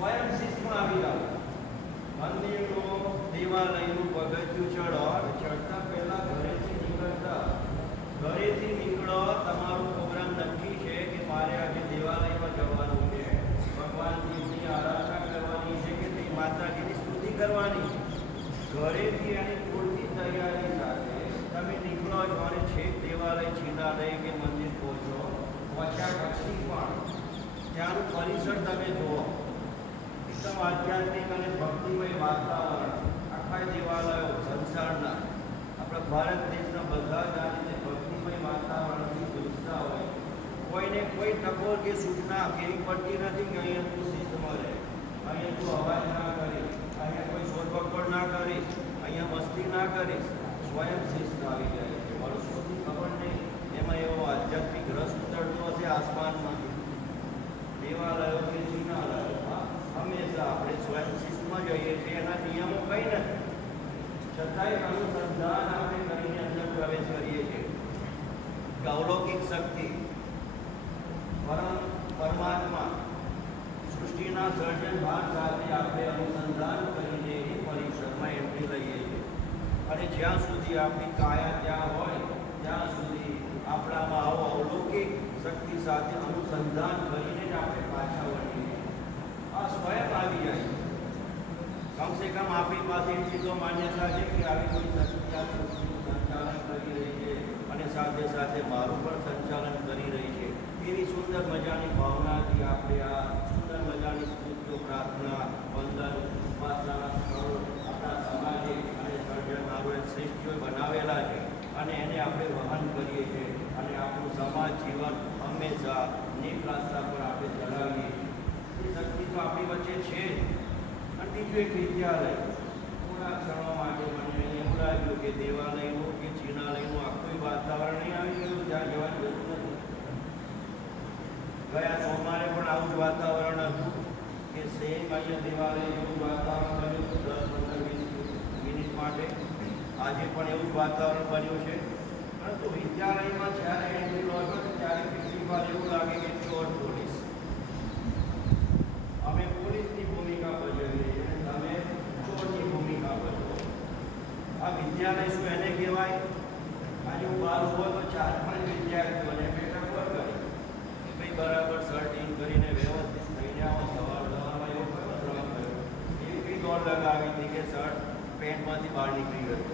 સ્વયં શિસ્તમાં આવી જાઓ. મંદિરનો દેવાલયનું પગથિયું ચડો, ચડતા પહેલા ઘરેથી નીકળતા, ઘરેથી નીકળો, તમારો પ્રોગ્રામ નક્કી છે કે મારે આજે દેવાલયમાં જવાનું છે, ભગવાન શિવની આરાધના કરવાની છે કે તે માતાજીની સ્તુતિ કરવાની. ઘરેથી અને પૂરતી તૈયારી સાથે તમે નીકળો છો અને છેક દેવાલય છિન્નાલય કે મંદિર પહોંચો. પહોંચ્યા પછી પણ ત્યાંનું પરિસર તમે જુઓ, એકદમ આધ્યાત્મિક અને ભક્તિમય વાતાવરણ. આખા દેવાલયો સંસારના આપણા ભારત દેશના બધા જ આ રીતે ભક્તિમય વાતાવરણથી ગુંજતા હોય. કોઈને કોઈ ટકોર કે સૂચના કેવી પડતી નથી કે અહીંયા તું શિસ્તમાં રહે, અહીંયા તું અવાજ ના કરીશ, અહીંયા કોઈ શોરબકોર ના કરીશ, અહીંયા મસ્તી ના કરીશ. સ્વયં શિસ્ત આવી જાય છે. વર્ષોથી ખબર નહીં એમાં એવો આધ્યાત્મિક રસ ઉતરતો હશે આસમાનમાંથી. દેવાલયો કે જિનાલયોમાં હંમેશા આપણે સ્વયં શિસ્તમાં જઈએ છીએ. એના નિયમો કંઈ નથી, છતાંય અનુસંધાન આપણે કરીને અંદર પ્રવેશ કરીએ છીએ. અલૌકિક શક્તિ પરમાત્મા સૃષ્ટિના સર્જનભાર સાથે આપણે અનુસંધાન કરીને એ પરિસરમાં એન્ટ્રી લઈએ છીએ. અને જ્યાં સુધી આપણી કાયા ત્યાં હોય ત્યાં સુધી આપણામાં આવો અલૌકિક શક્તિ સાથે અનુસંધાન કરીને જ આપણે પાછા વળીએ. આ સ્વયં આવી જાય. કમસે કમ આપણી પાસે એટલી તો માન્યતા છે કે આવી કોઈ શક્તિ આ સૃષ્ટિનું સંચાલન કરી રહી છે અને સાથે સાથે મારું પણ સંચાલન કરી રહી છે. એવી સુંદર મજાની ભાવનાથી આપણે આ સુંદર મજાની સ્તુતિઓ, પ્રાર્થના, વંદન, ઉપાસનાના સ્થળો આપણા સમાજે અને સર્જનારોએ સૃષ્ટિઓ બનાવેલા છે અને એને આપણે વહન કરીએ છીએ અને આપણું સમાજ જીવન હંમેશા નેક રસ્તા પર આપણે ચલાવીએ. એ શક્તિ તો આપણી વચ્ચે છે. અને બીજું એક વિદ્યાલય. થોડા ક્ષણો માટે મને એવું લાગ્યું કે દેવાલયનું કે જિનાલયનું આખું વાતાવરણ નહીં આવી ગયું, ત્યાં જવાની જરૂર નથી. ગયા સોમવારે પણ આવું જ વાતાવરણ હતું કે સેમ અહીંયા દેવાલય જેવું વાતાવરણ બન્યું 10-15-20 મિનિટ માટે. આજે પણ એવું જ વાતાવરણ બન્યું છે. પરંતુ વિદ્યાલયમાં જ્યારે એન્ટ્રી લો છો ત્યારે કેટલીક વાર એવું લાગે કે ચોર પોલીસ. અમે પોલીસની ભૂમિકા ભજવીએ છીએ, તમે ચોરની ભૂમિકા ભજવો. આ વિદ્યાલય શું એને કહેવાય? આજે હું બહાર ઉભો તો 4-5 વિદ્યાર્થીઓને મેં ટકોર કરી, કંઈ બરાબર શર્ટિંગ કરીને વ્યવસ્થિત થઈને આવો. સવારમાં એવો કયો શ્રમ કર્યો, એવી કંઈ દોડ લગાવી હતી કે શર્ટ પેન્ટમાંથી બહાર નીકળી ગયું.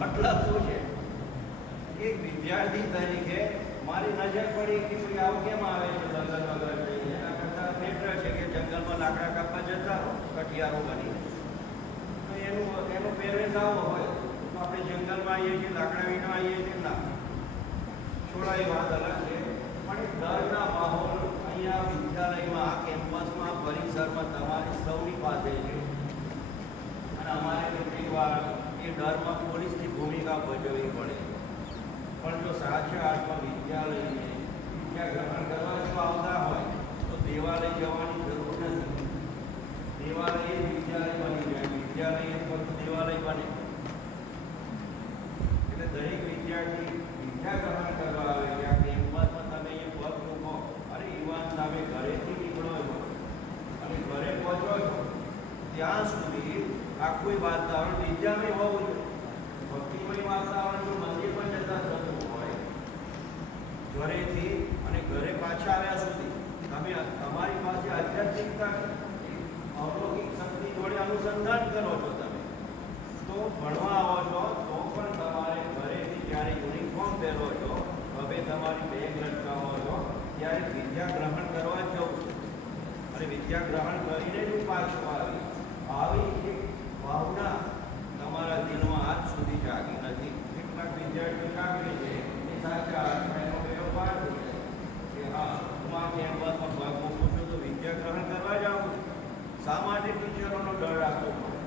મતલબ શું છે? એક વિદ્યાર્થી તરીકે મારી નજર પડી કે ભાઈ આવું કેમ આવે છે જંગલ વગર જઈને. એના કરતાં બેટર છે કે જંગલમાં લાકડા કાપવા જતા રહો કઠિયારો બની. તો એનો પહેરવેશ આવો હોય તો આપણે જંગલમાં આવીએ છીએ, લાકડા વીણવા આવીએ છીએ ના છોડા, એ વાત અલગ છે. પણ એક ડરના માહોલ અહીંયા વિદ્યાલયમાં, આ કેમ્પસમાં, પરિસરમાં તમારી સૌની પાસે છે. અને અમારે કેટલીક વાર એ ડરમાં પોલીસની ભૂમિકા ભજવવી પડે. પણ જો સાચા અર્થમાં વિદ્યાલયને વિદ્યા ગ્રહણ કરવા જો આવતા હોય તો દેવાલય જવાની જરૂર નથી. દેવાલય વિદ્યાલય બની જાય, વિદ્યાલય ફક્ત દેવાલય બને. એટલે દરેક વિદ્યાર્થી વિદ્યા ગ્રહણ કરવા આવે કે આ કેમ્પસમાં તમે એ પગ મૂકો અને યુવાન સામે ઘરેથી નીકળો છો અને ઘરે પહોંચો છો ત્યાં સુધી આખું વાતાવરણ વિદ્યામય હોવું જોઈએ. ભક્તિમય વાતાવરણ જો મંદિર પર જતા થતું હોય, ઘરેથી અને ઘરે પાછા આવ્યા સુધી તમે તમારી પાસે આધ્યાત્મિકતા અલૌકિક શક્તિ જોડે અનુસંધાન કરો છો. તમે તો ભણવા આવો છો તો પણ તમારે ઘરેથી જ્યારે યુનિફોર્મ પહેરો છો, હવે તમારી બેગ લટકાવો છો, ત્યારે વિદ્યા ગ્રહણ કરવા જ જવું છું. અને વિદ્યા ગ્રહણ કરીને જ હું પાછો આવી એક ભાવના તમારા દિલમાં આજ સુધી જાગી નથી. કેટલાક વિદ્યાર્થીઓ જાગે છે એ સાચા એનો વેપાર છે કે હા હું આ કેમ્પસમાં ભાગ મૂકું છું તો વિદ્યા ગ્રહણ કરવા જાઉં છું. શા માટે ટીચરોનો ડર રાખવો પડે?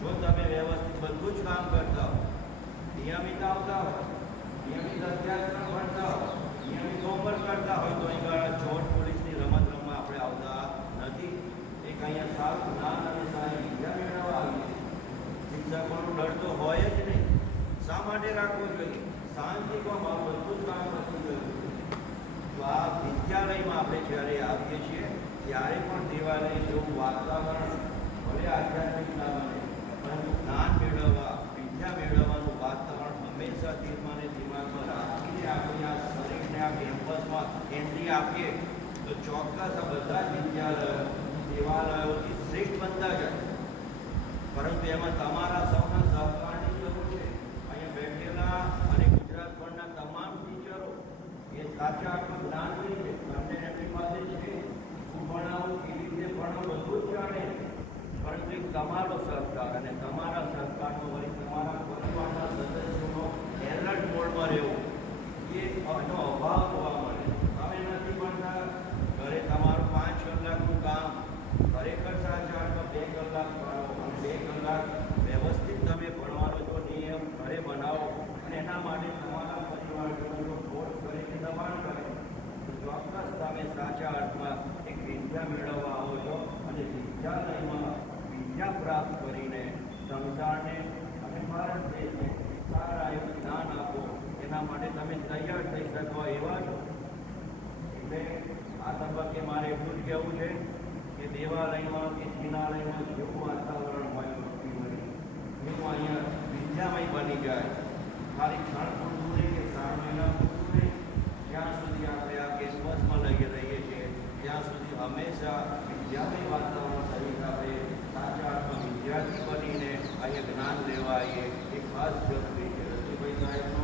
જો તમે વ્યવસ્થિત બધું જ કામ કરતા હો, નિયમિત આવતા હોય, નિયમિત અભ્યાસક્રમ ભણતા હોય, નિયમિત હોમવર્ક કરતા હોય તો અહીં ચોર પોલીસની રમત રમવા આપણે આવતા નથી. એક અહીંયા સારું જ્ઞાન અને સારી વિદ્યા મેળવવા આવીએ. શિક્ષકોનો ડર તો હોય જ નહીં. શા માટે રાખવો જોઈએ? શાંતિ કો મારું બધું જ કામ જ્યારે આવીએ છીએ ત્યારે પણ દેવાલય જેવું વાતાવરણ ભલે આધ્યાત્મિક ના બને પરંતુ જ્ઞાન મેળવવા વિદ્યા મેળવવાનું વાતાવરણ હંમેશા દિલમાં અને દિમાગમાં રાખીને આપણે આ શરીરને આ કેમ્પસમાં એન્ટ્રી આપીએ તો ચોક્કસ આ બધા જ વિદ્યાલયો દેવાલયોથી શ્રેષ્ઠ બનતા જાય. પરંતુ એમાં તમારા સૌના સહકારની જરૂર છે. અહીંયા બેઠેલા અને ગુજરાતભરના તમામ ટીચરો એ સાચા આત્મા જ્ઞાન લઈ છે. તમને એમની પાસે છે શું ભણાવું કેવી રીતે ભણાવું બધું જ જાણે, પરંતુ એક તમારો સહકાર અને તમારા સહકારનો વળી તમારા પરિવારના સદસ્યોનો એલર્ટ મોડમાં રહેવું એ એનો અભાવ જોવા મળે. તમે નથી ભણતા, ઘરે તમારું 5 કલાકનું કામ ખરેખર સાચા અર્થમાં 2 કલાક ભણાવો અને 2 કલાક વ્યવસ્થિત તમે ભણવાનો જો નિયમ ઘરે બનાવો અને એના માટે તમારા પરિવારજનો ફોર્સ કરીને દબાણ કરે તો ચોક્કસ તમે સાચા અર્થમાં એક વિદ્યા મેળવવા આવો છો અને વિદ્યાલયમાં વિદ્યા પ્રાપ્ત કરીને સંસારને અને ભારત દેશને સારા એવું જ્ઞાન આપો એના માટે તમે તૈયાર થઈ શકો એવા છો. એટલે આ તબક્કે મારે એટલું જ કહેવું છે કે દેવાલયમાં કે જિનાલયમાં જેવું વાતાવરણ હોય એવું અહીંયા વિદ્યામય બની જાય. ખાલી ક્ષણ પૂરતું નહીં કે 3 મહિના પૂરતું નહીં, જ્યાં સુધી આપણે આ કેમ્પસમાં લઈ રહીએ છીએ ત્યાં સુધી હંમેશા વિદ્યામય વાતાવરણ સહિત આપણે સાચા અર્થમાં વિદ્યાર્થી બનીને અહીંયા જ્ઞાન લેવા આવીએ એ ખાસ જરૂરી છે. રતિભાઈ સાહેબ